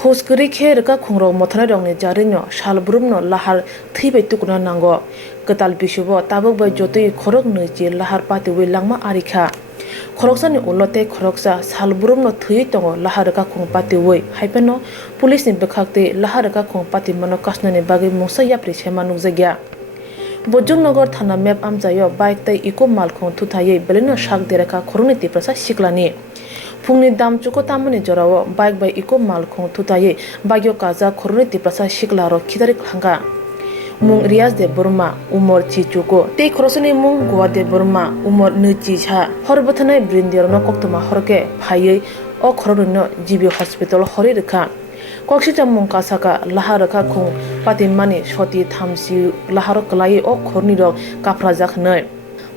Hoskuri khe reka khongrok mothana rongni jarinyo salbrumno lahar thibai tukuna nango ketal bisubo tabuk bai jotui khorok nuji lahar patiwi langma arikha Khoroksani ulote khoroksa salbrumno thui tongo lahar reka khong patiwi haipeno police ni bekhakte lahar reka khong pati mano kasnani bagi musa yapri chema nukjagya Bodhjung Nagar Thana map amjayo bike tai iko Malkhung thuthai beleno shak dereka Khoroksa Twiparsa Sikla Phungni dam chuko tamani jorao bike by iko Malkhung thuthai bagyo kaza Khoroksa Twiparsa Sikla ro khidari khanga mung Riaz de Burma umor chichuko te khorosani mung Goa de Burma umor nuchi cha horbothanai brinderno koktoma horke phaiye o Khoroksa GB Hospitalo hori rekha Khoroksa mung kasaka laharaka khung patimani shoti thamsi laharo klai o khorni ro kaprajak nei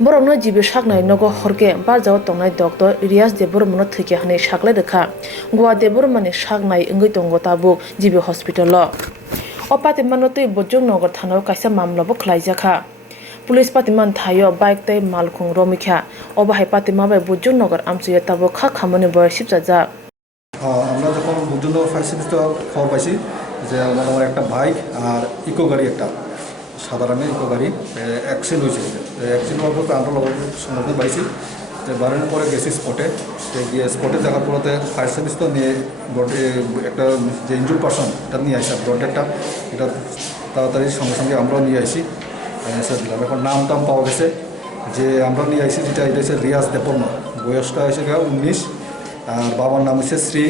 borokno jibi saknai nogo horke barjao tongnai doctor Riaz de Burma thike hane saklai rekha Goa de Burma ni saknai ngoi tongo tabu GB Hospitalo o patimano tei Bodhjung Nagar Thana kaisa mamla bo khlaijakha Police patiman thayo bike tai Malkhung romikha obahai patima bai Bodhjung Nagar amchuya tabo kha khamani boy sipjajak আমরা যখন Buddha fire সার্ভিসটা খবর পাইছি যে আমার একটা bike আর eco গাড়ি একটা সাদা রঙের ইকো গাড়ি অ্যাক্সিডেন্ট হয়েছে অ্যাক্সিডেন্ট হওয়ার পর আমরা সংরক্ষণ পাইছি তো বাড়ানোর পরে গেছি স্পটে গিয়ে স্পটে দেখার পরতে ফায়ার সার্ভিস তো নিয়ে একটা যে ইনজুর পারসন এটা নিয়ে আসি ব্রডেরটা এটা তাড়াতাড়ি সঙ্গে সঙ্গে আমরাও নিয়ে আসি এসে দিলাম এখন নাম টাম পাওয়া গেছে যে আমরা নিয়ে আসি যেটা এটা হচ্ছে রিয়াজ দেববর্মা বয়সটা হয়েছে 19 আর বাবার নাম হচ্ছে শ্রী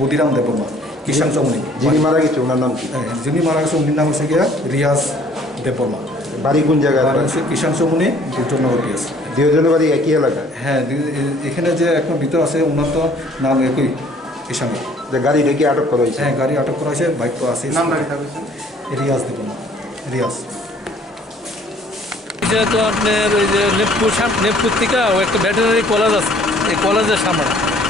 বুধিরাম দেববর্মা কিষাণ চৌমনি যিনি মারা গেছে ওনার নাম কি যিনি মারা গেছে উনির নাম হচ্ছে গিয়া রিয়াজ দেববর্মা বাড়ি কোন জায়গায় হচ্ছে কিষাণ চৌমনি দুর্জনগর পিএস দুজনের বাড়ি একই এলাকায় হ্যাঁ এখানে যে একটা ভিতর আছে ওনার তো নাম একই কিষাণী যে গাড়ি রেখে আটক করা হয়েছে হ্যাঁ গাড়ি আটক করা হয়েছে বাইক তো আছে নাম রাখা হয়েছে রিয়াজ দেববর্মা রিয়াজ তো আপনার ওই যে নেপপুর থেকে একটা ভেটেরিনারি কলেজ আছে এই কলেজের সামনে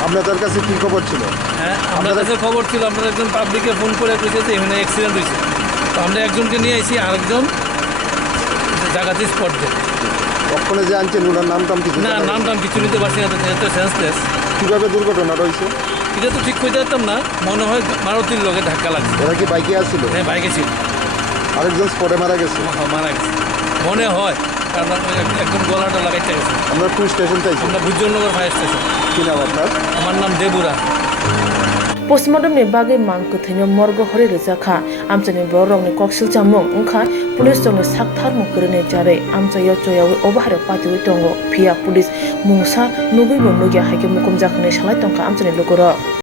আপনাদের কাছে কি খবর ছিল হ্যাঁ আমাদের কাছে খবর ছিল আমরা একজন পাবলিকে ফোন করে কইছে যে এখানে অ্যাক্সিডেন্ট হয়েছে তো আমরা একজনকে নিয়ে এসেছি আরেকজন জায়গাতে স্পট দেয় ওখানে যে আনছেন ওনার নাম টাম কিছু না নাম টাম কিছু নিতে পারছি না তো সেন্সলেস কীভাবে দুর্ঘটনাটা হয়েছে এটা তো ঠিক কইতে পারতাম না মনে হয় মারুতির লোকে ধাক্কা লাগছে ওরা কি বাইকে আসছিল হ্যাঁ বাইকে ছিল আরেকজন স্পটে মারা গেছে মারা গেছে মনে হয় কারণ একদম গলাটা লাগাইতে গেছে আমরা কোন স্টেশন চাইছি আমরা বুদ্ধনগর ফায়ার স্টেশন কি নাম আপনার আমার নাম দেবুরা Postmortem ni bagi mangku thinyo morgo hori rejakha amchani borongni koksil chamung ungkha police jongni sakthar mukrene jare amchayo choyawi obahare patiwi tongo phia police mungsa nugui bo nugya haike mukum jakhne salai tongkha amchani lokoro